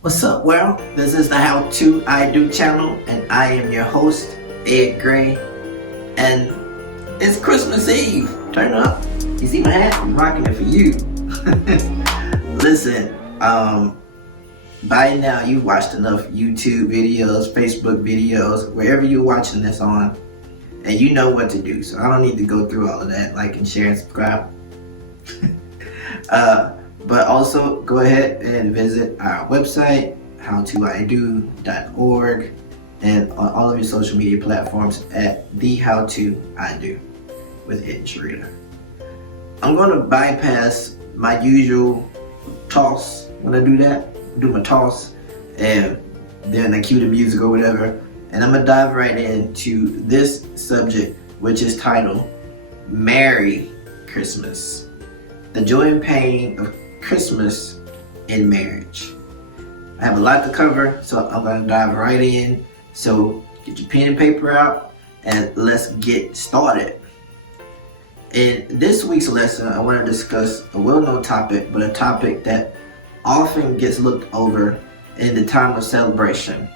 What's up, world? This is the How To I Do channel, and I am your host, Ed Gray. And it's Christmas Eve. Turn up. You see my hat? I'm rocking it for you. Listen, by now you've watched enough YouTube videos, Facebook videos, wherever you're watching this on, and you know what to do. So I don't need to go through all of that. Like and share and subscribe. But also go ahead and visit our website, HowToIDo.org, and on all of your social media platforms at the HowToIDo with Ed and Sharita. I'm going to bypass my usual toss when I do that. Do my toss and then I cue the music or whatever, and I'm going to dive right into this subject, which is titled Merry Christmas. The joy and pain of Christmas in marriage. I have a lot to cover, so I'm going to dive right in. So get your pen and paper out and let's get started. In this week's lesson, I want to discuss a well-known topic, but a topic that often gets looked over in the time of celebration.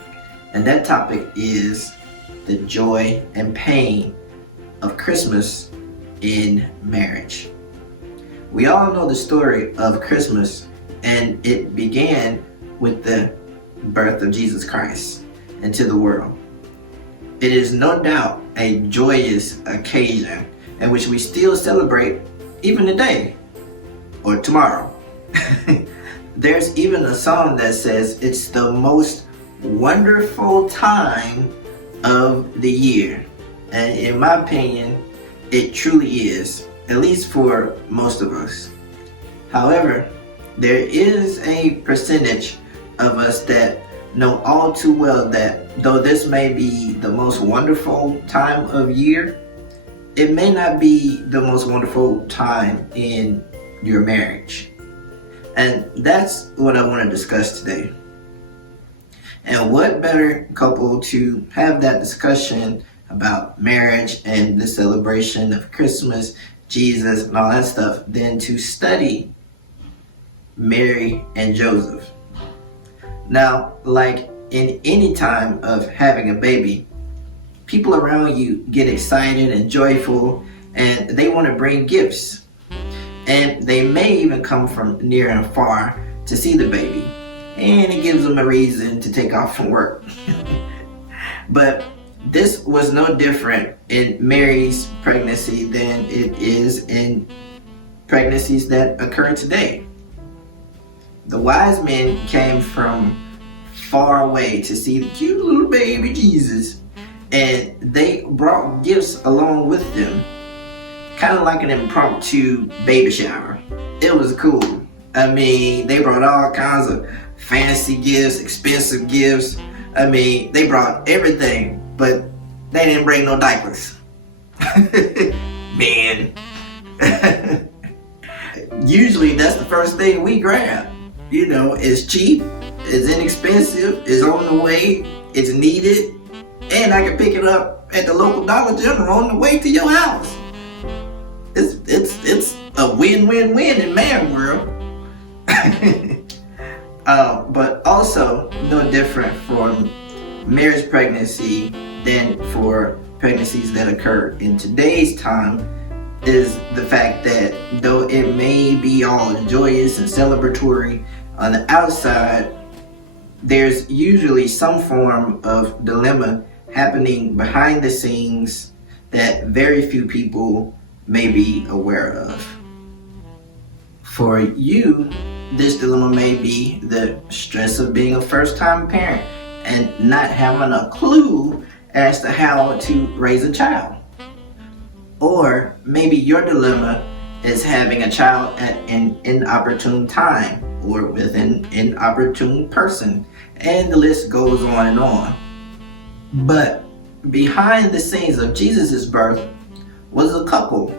And that topic is the joy and pain of Christmas in marriage. We all know the story of Christmas, and it began with the birth of Jesus Christ into the world. It is no doubt a joyous occasion in which we still celebrate even today or tomorrow. There's even a song that says it's the most wonderful time of the year. And in my opinion, it truly is. At least for most of us. However, there is a percentage of us that know all too well that though this may be the most wonderful time of year, it may not be the most wonderful time in your marriage. And that's what I want to discuss today. And what better couple to have that discussion about marriage and the celebration of Christmas, Jesus, and all that stuff, than to study Mary and Joseph. Now, like in any time of having a baby, people around you get excited and joyful, and they want to bring gifts. And they may even come from near and far to see the baby. And it gives them a reason to take off from work. But this was no different in Mary's pregnancy than it is in pregnancies that occur today. The wise men came from far away to see the cute little baby Jesus, and they brought gifts along with them, kind of like an impromptu baby shower. It was cool. I mean, they brought all kinds of fancy gifts, expensive gifts. I mean, they brought everything. But they didn't bring no diapers. Man. Usually that's the first thing we grab. You know, it's cheap, it's inexpensive, it's on the way, it's needed, and I can pick it up at the local Dollar General on the way to your house. It's a win-win-win in man world. But also no different from Mary's pregnancy than for pregnancies that occur in today's time is the fact that though it may be all joyous and celebratory on the outside, there's usually some form of dilemma happening behind the scenes that very few people may be aware of. For you, this dilemma may be the stress of being a first-time parent and not having a clue as to how to raise a child. Or maybe your dilemma is having a child at an inopportune time or with an inopportune person, and the list goes on and on. But behind the scenes of Jesus' birth was a couple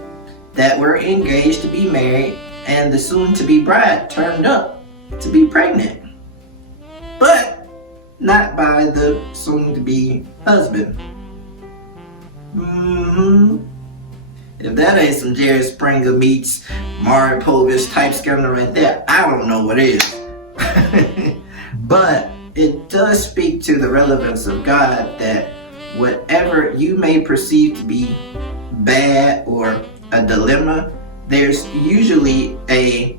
that were engaged to be married, and the soon-to-be bride turned up to be pregnant. But not by the soon-to-be husband. If that ain't some Jerry Springer meets Maury Povich type scandal right there, I don't know what is. But it does speak to the relevance of God, that whatever you may perceive to be bad or a dilemma, there's usually a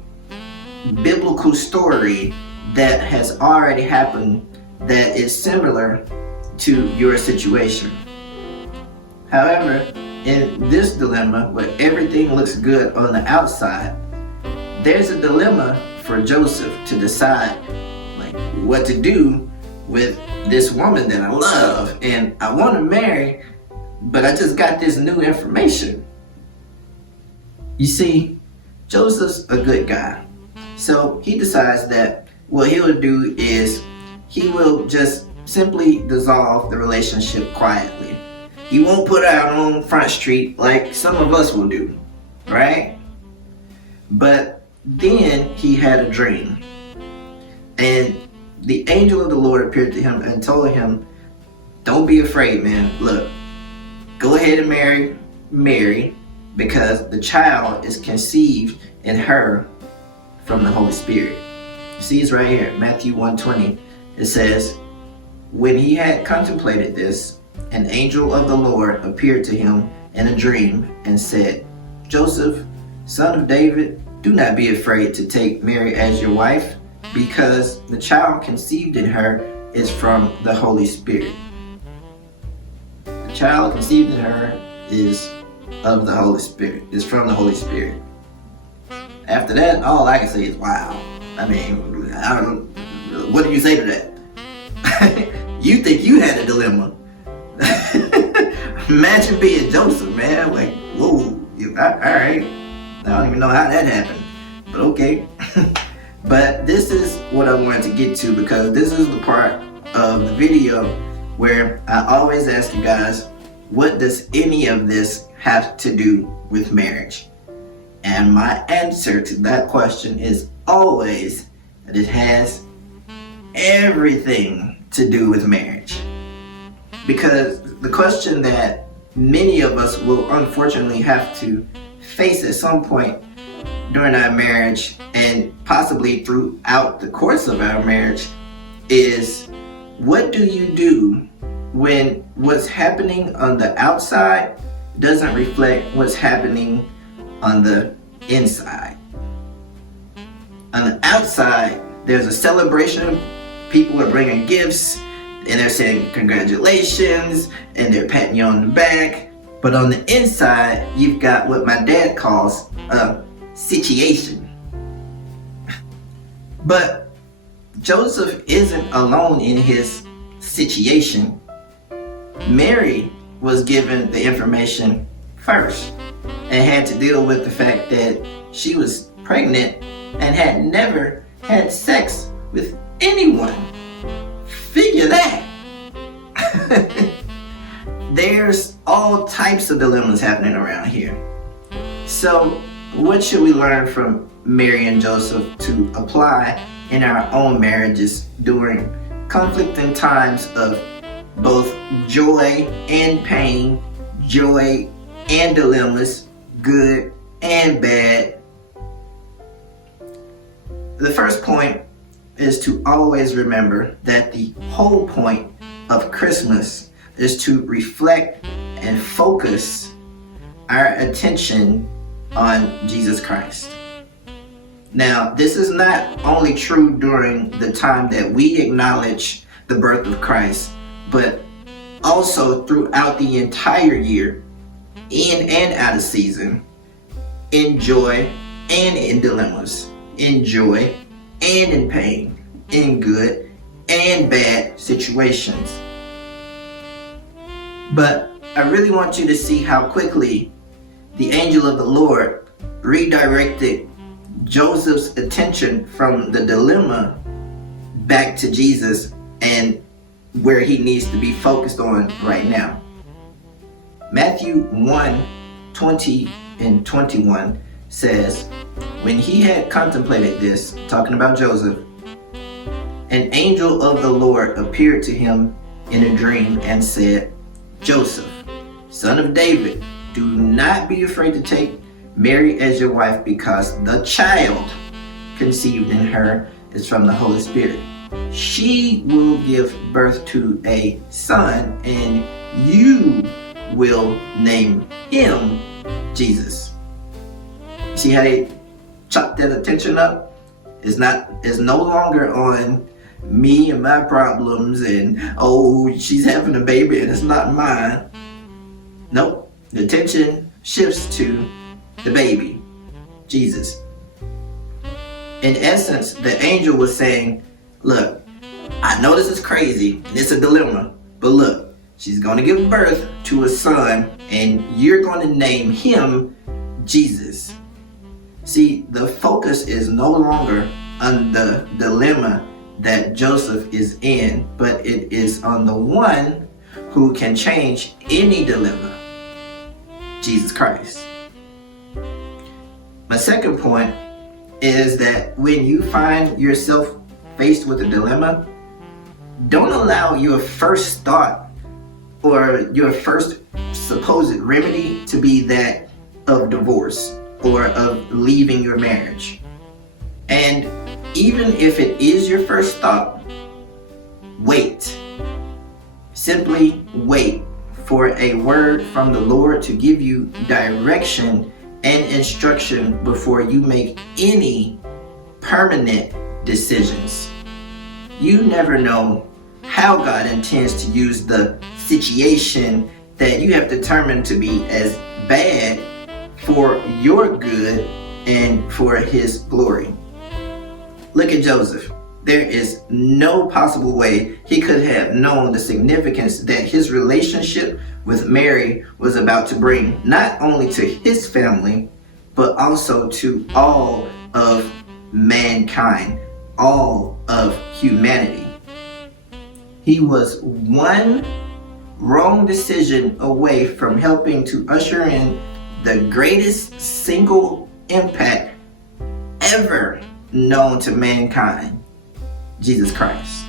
biblical story that has already happened that is similar to your situation. However, in this dilemma, where everything looks good on the outside, there's a dilemma for Joseph to decide what to do with this woman that I love and I want to marry, but I just got this new information. You see, Joseph's a good guy. So he decides that what he'll do is he will just simply dissolve the relationship quietly. He won't put out on Front Street like some of us will do, right? But then he had a dream. And the angel of the Lord appeared to him and told him, don't be afraid, man. Look, go ahead and marry Mary, because the child is conceived in her from the Holy Spirit. You see, it's right here, Matthew 1:20. It says, when he had contemplated this, an angel of the Lord appeared to him in a dream and said, Joseph, son of David, do not be afraid to take Mary as your wife, because the child conceived in her is from the Holy Spirit. The child conceived in her is of the Holy Spirit, is from the Holy Spirit. After that, all I can say is wow. I mean, I don't know. What do you say to that? You think you had a dilemma. Imagine being Joseph, man. Like, whoa, all right. I don't even know how that happened, but okay. But this is what I wanted to get to, because this is the part of the video where I always ask you guys, what does any of this have to do with marriage? And my answer to that question is always that it has everything to do with marriage. Because the question that many of us will unfortunately have to face at some point during our marriage, and possibly throughout the course of our marriage, is what do you do when what's happening on the outside doesn't reflect what's happening on the inside? On the outside, there's a celebration. People are bringing gifts and they're saying congratulations and they're patting you on the back. But on the inside, you've got what my dad calls a situation. But Joseph isn't alone in his situation. Mary was given the information first and had to deal with the fact that she was pregnant and had never had sex with anyone. Figure that. There's all types of dilemmas happening around here. So what should we learn from Mary and Joseph to apply in our own marriages during conflicting times of both joy and pain, joy and dilemmas, good and bad? The first point is to always remember that the whole point of Christmas is to reflect and focus our attention on Jesus Christ. Now, this is not only true during the time that we acknowledge the birth of Christ, but also throughout the entire year, in and out of season, in joy and in dilemmas, in joy and in pain, in good and bad situations. But I really want you to see how quickly the angel of the Lord redirected Joseph's attention from the dilemma back to Jesus and where he needs to be focused on right now. Matthew 1:20 and 21 says, when he had contemplated this, talking about Joseph, an angel of the Lord appeared to him in a dream and said, Joseph, son of David, do not be afraid to take Mary as your wife, because the child conceived in her is from the Holy Spirit. she will give birth to a son, and you will name him Jesus. See how they chop that attention up? It's no longer on me and my problems and, oh, she's having a baby and it's not mine. Nope. The attention shifts to the baby, Jesus. In essence, the angel was saying, look, I know this is crazy and it's a dilemma, but look, she's going to give birth to a son and you're going to name him Jesus. See, the focus is no longer on the dilemma that Joseph is in, but it is on the one who can change any dilemma, Jesus Christ. My second point is that when you find yourself faced with a dilemma, don't allow your first thought or your first supposed remedy to be that of divorce or of leaving your marriage. And even if it is your first thought, wait. Simply wait for a word from the Lord to give you direction and instruction before you make any permanent decisions. You never know how God intends to use the situation that you have determined to be as bad for your good and for his glory. Look at Joseph. There is no possible way he could have known the significance that his relationship with Mary was about to bring, not only to his family, but also to all of mankind, all of humanity. He was one wrong decision away from helping to usher in the greatest single impact ever known to mankind, Jesus Christ.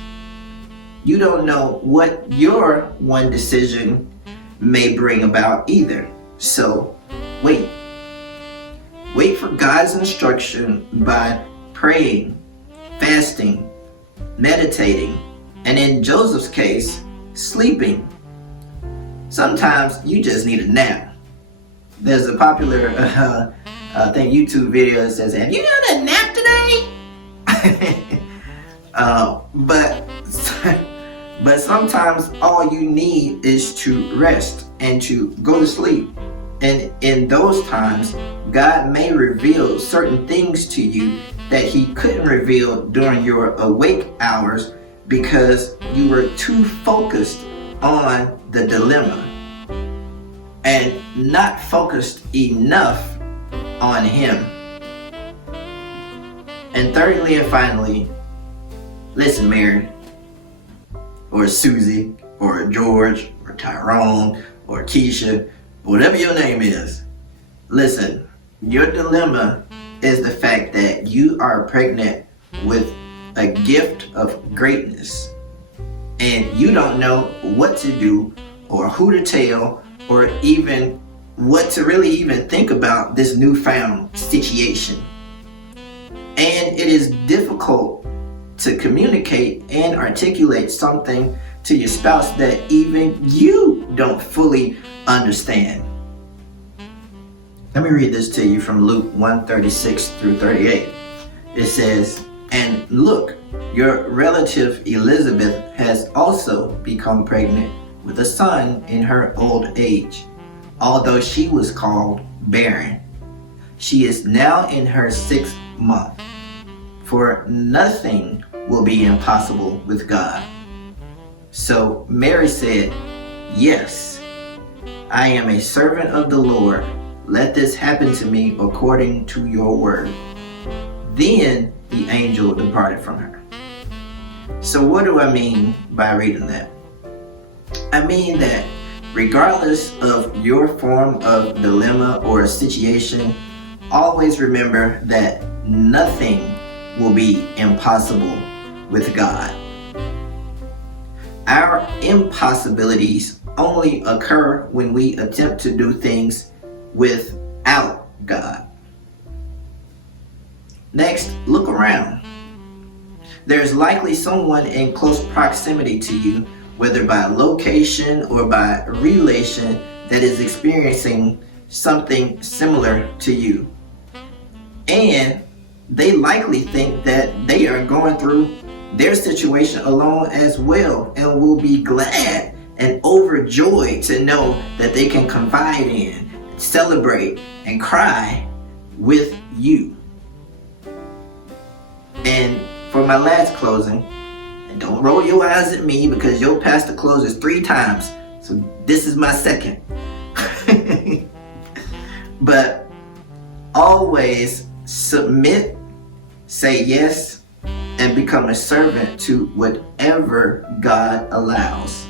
You don't know what your one decision may bring about either. So wait. Wait for God's instruction by praying, fasting, meditating, and in Joseph's case, sleeping. Sometimes you just need a nap. There's a popular YouTube video that says, have you had a nap today? But sometimes all you need is to rest and to go to sleep. And in those times, God may reveal certain things to you that he couldn't reveal during your awake hours because you were too focused on the dilemma and not focused enough on him. And thirdly and finally, listen, Mary, or Susie, or George, or Tyrone, or Keisha, whatever your name is. Listen, your dilemma is the fact that you are pregnant with a gift of greatness and you don't know what to do or who to tell or even what to really even think about this newfound situation. And it is difficult to communicate and articulate something to your spouse that even you don't fully understand. Let me read this to you from Luke 1:36 through 38. It says, and look, your relative Elizabeth has also become pregnant with a son in her old age, although she was called barren. She is now in her 6th month, for nothing will be impossible with God. So Mary said, yes, I am a servant of the Lord. Let this happen to me according to your word. Then the angel departed from her. So what do I mean by reading that? I mean that regardless of your form of dilemma or situation, always remember that nothing will be impossible with God. Our impossibilities only occur when we attempt to do things without God. Next, look around. There's likely someone in close proximity to you, whether by location or by relation, that is experiencing something similar to you. And they likely think that they are going through their situation alone as well, and will be glad and overjoyed to know that they can confide in, celebrate, and cry with you. And for my last closing, and don't roll your eyes at me because your pastor closes 3 times, so this is my second. But always submit, say yes, and become a servant to whatever God allows.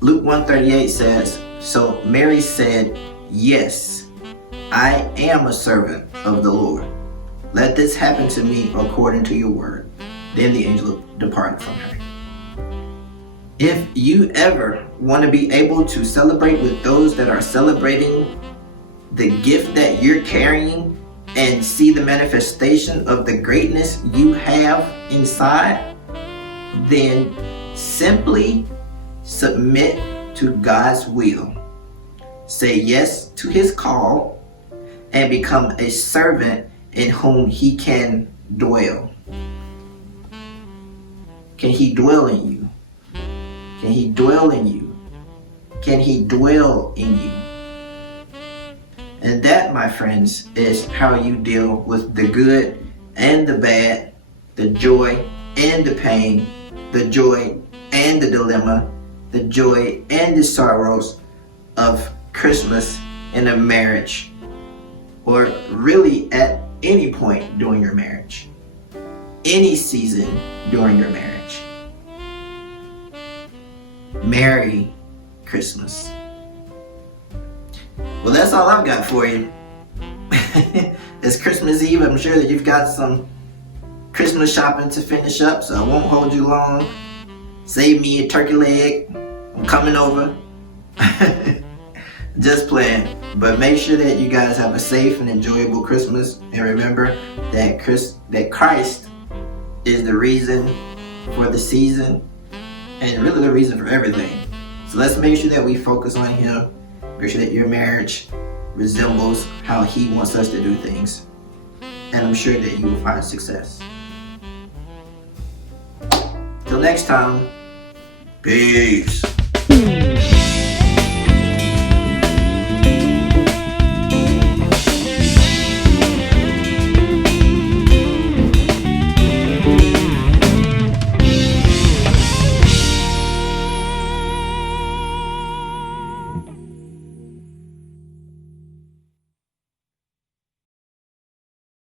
Luke 1:38 says, "So Mary said, 'Yes, I am a servant of the Lord. Let this happen to me according to your word.' Then the angel departed from her." If you ever want to be able to celebrate with those that are celebrating the gift that you're carrying and see the manifestation of the greatness you have inside, then simply submit to God's will. Say yes to his call and become a servant in whom he can dwell. Can he dwell in you? Can he dwell in you? Can he dwell in you? And that, my friends, is how you deal with the good and the bad, the joy and the pain, the joy and the dilemma, the joy and the sorrows of Christmas in a marriage, or really at any point during your marriage, any season during your marriage. Merry Christmas. Well, that's all I've got for you. It's Christmas Eve. I'm sure that you've got some Christmas shopping to finish up, so I won't hold you long. Save me a turkey leg. I'm coming over. Just playing. But make sure that you guys have a safe and enjoyable Christmas. And remember that Christ is the reason for the season and really the reason for everything. So let's make sure that we focus on him. Make sure that your marriage resembles how he wants us to do things. And I'm sure that you will find success. Till next time, peace.